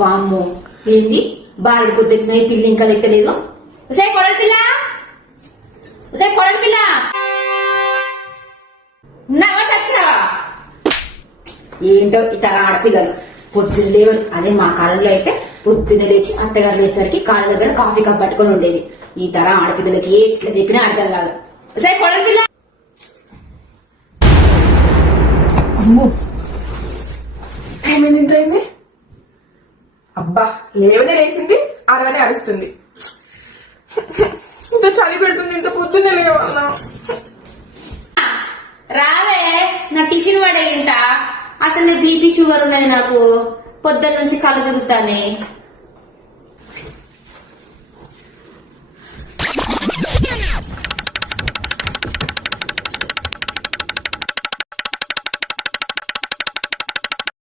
వామ్మో ఏంది బారెడు పొద్దున్న ఈ పిల్లి ఇంకా లెక్కలేదు. ఉసే కొడల పిల్ల, ఉసే కొడల పిల్ల, నవ్వ చచ్చావా? ఏంటో ఈ తర ఆడపిల్లలు పొద్దున్న లేవరు. అదే మా కాలంలో అయితే పొద్దున్న లేచి అత్తగారు లేసరికి కాళ్ళ దగ్గర కాఫీ కప్ పట్టుకొని ఉండేది. ఈ తర ఆడపిల్లలకి ఎట్లా చెప్పినా అర్థం కాదు. ఉసే కొడల పిల్ల. ఏమైంది ఇంత అయింది? అబ్బా లేవనే లేసింది, అరవనే అరుస్తుంది. ఇంత చలి పెడుతుంది, ఇంత పొద్దున్నే లేవాలా? రావే నా టిఫిన్ పడే ఇంట. అసలు బీపీ షుగర్ ఉన్నది నాకు, పొద్దున్న నుంచి కళ్ళు తిరుగుతానే.